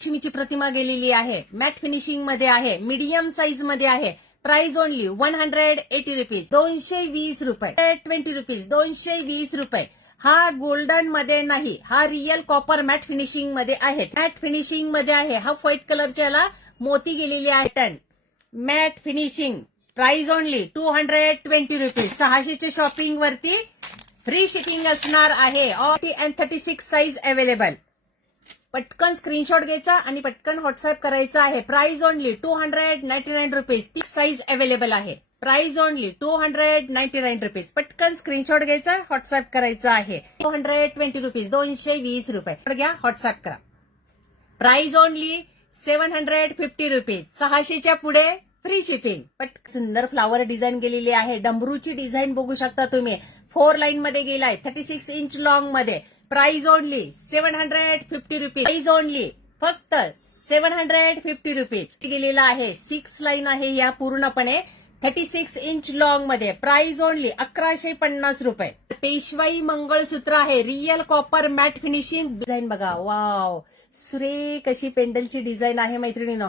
लक्ष्मीची प्रतिमा गेलेली आहे. मॅट फिनिशिंगमध्ये आहे. मीडियम साईजमध्ये आहे. Price only one hundred eighty rupees दोनशे वीस रुपये. ट्वेंटी रुपीज दोनशे वीस रुपये. हा गोल्डनमध्ये नाही. हा रिअल कॉपर मॅट फिनिशिंगमध्ये आहे. मॅट फिनिशिंगमध्ये आहे. हा व्हाईट कलरच्याला मोती गेलेली आहे. Ton matte finishing price only two hundred twenty rupees सहाशेच्या shopping वरती फ्री शिपिंग असणार आहे. And thirty six size available पटकन स्क्रीनशॉट घ्यायचा आणि पटकन व्हॉट्सअप करायचा आहे. Price only two hundred ninety nine rupees ती साईज अवेलेबल आहे. Price only two hundred ninety nine rupees पटकन स्क्रीनशॉट घ्यायचा व्हॉट्सअप करायचा आहे. टू हंड्रेड ट्वेंटी रुपीज दोनशे वीस रुपये. घ्या व्हॉट्सअप करा. Price only seven hundred fifty rupees सहाशेच्या पुढे फ्री शिपिंग पट सुंदर फ्लावर डिझाईन गेलेली आहे. डमरूची डिझाईन बघू शकता तुम्ही. फोर लाईन मध्ये गेलाय. Thirty six inch लॉंगमध्ये. Price only seven hundred fifty rupees. Price only फक्त सेव्हन हंड्रेड फिफ्टी रुपीज. गेलेला आहे. सिक्स लाईन आहे या पूर्णपणे. थर्टी सिक्स इंच लॉंगमध्ये. प्राइस ओनली अकराशे पन्नास रुपये. पेशवाई मंगळसूत्र आहे. Real copper matte finishing design बघा. वाव सुरेख अशी पेंडलची डिझाईन आहे मैत्रिणीनं.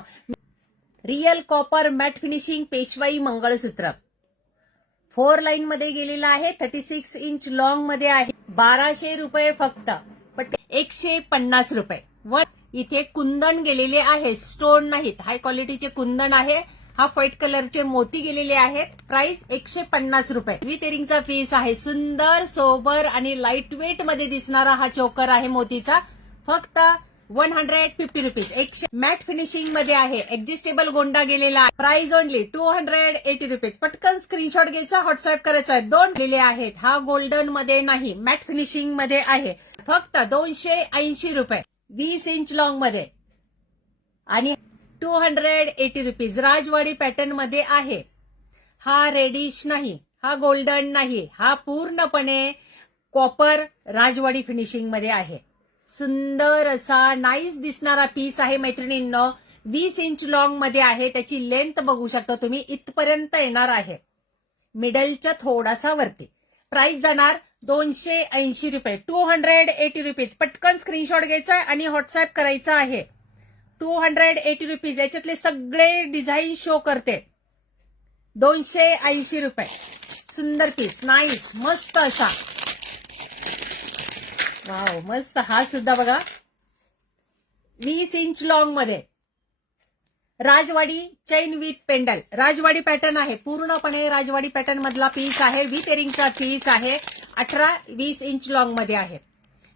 Real copper matte finishing Peshwai mangalsutra. Four line मध्ये गेलेला आहे. थर्टी सिक्स इंच लॉंगमध्ये आहे. बाराशे रुपये फक्त. पण एकशे पन्नास रुपये. व इथे कुंदन गेलेले आहे. स्टोन नाहीत. हाय क्वालिटीचे कुंदन आहे. हा व्हाईट कलरचे मोती गेलेले आहेत. प्राइस एकशे पन्नास रुपये. वितेरिंगचा पीस आहे. सुंदर सोबर आणि लाइट वेटमध्ये दिसणारा हा चोकर आहे मोतीचा. फक्त वन हंड्रेड फिफ्टी रुपीज. एकशे मॅट फिनिशिंगमध्ये आहे. एक्झिस्टेबल गोंडा गेलेला price only two hundred eighty rupees पटकन स्क्रीनशॉट घ्यायचा व्हॉट्सअप करायचा आहे. दोन गेले आहेत. हा गोल्डनमध्ये नाही. मॅट फिनिशिंगमध्ये आहे. फक्त दोनशे ऐंशी रुपये. वीस इंच लॉंगमध्ये. आणि टू हंड्रेड एटी रुपीज राजवाडी पॅटर्नमध्ये आहे. हा रेडिश नाही. हा गोल्डन नाही. हा पूर्णपणे कॉपर राजवाडी फिनिशिंगमध्ये आहे. सुंदर असा नाईस दिसणारा पीस आहे मैत्रिणींनो. वीस इंच लॉंगमध्ये आहे त्याची लेंथ बघू शकता तुम्ही. इथपर्यंत येणार आहे. मिडलच्या थोडासा वरती. प्राइस जाणार दोनशे ऐंशी रुपये. टू हंड्रेड एटी रुपीज पटकन स्क्रीनशॉट घ्यायचा आणि व्हॉट्सअप करायचा आहे. टू हंड्रेड एटी रुपीज याच्यातले सगळे डिझाईन शो करते. दोनशे ऐंशी रुपये. सुंदर पीस नाईस मस्त असा. वाव मस्त. हा सुद्धा बघा. वीस इंच लॉंगमध्ये. Rajwadi chain with pendant Rajwadi pattern आहे. पूर्णपणे राजवाडी पॅटर्न मधला पीस आहे. विथ एरिंगचा पीस आहे. अठरा वीस इंच लॉंगमध्ये आहे.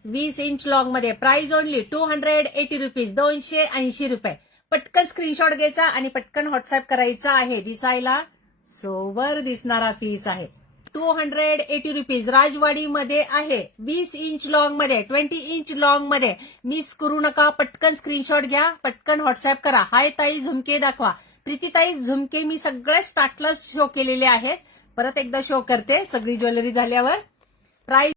वीस inch लॉंगमध्ये. Price only two hundred eighty rupees दोनशे ऐंशी रुपये. पटकन स्क्रीनशॉट घ्यायचा आणि पटकन व्हॉट्सअप करायचा आहे. दिसायला सोबर दिसणारा फीस आहे. टू हंड्रेड एटी रुपीज राजवाडीमध्ये आहे. वीस इंच लॉंगमध्ये ट्वेंटी इंच लॉंगमध्ये. मिस करू नका. पटकन स्क्रीनशॉट घ्या. पटकन व्हॉट्सअप करा. हाय ताई झुमके दाखवा. प्रीतीताई झुमके मी सगळे स्टार्टला शो केलेले आहेत. परत एकदा शो करते. सगळी ज्वेलरी झाल्यावर. प्राइस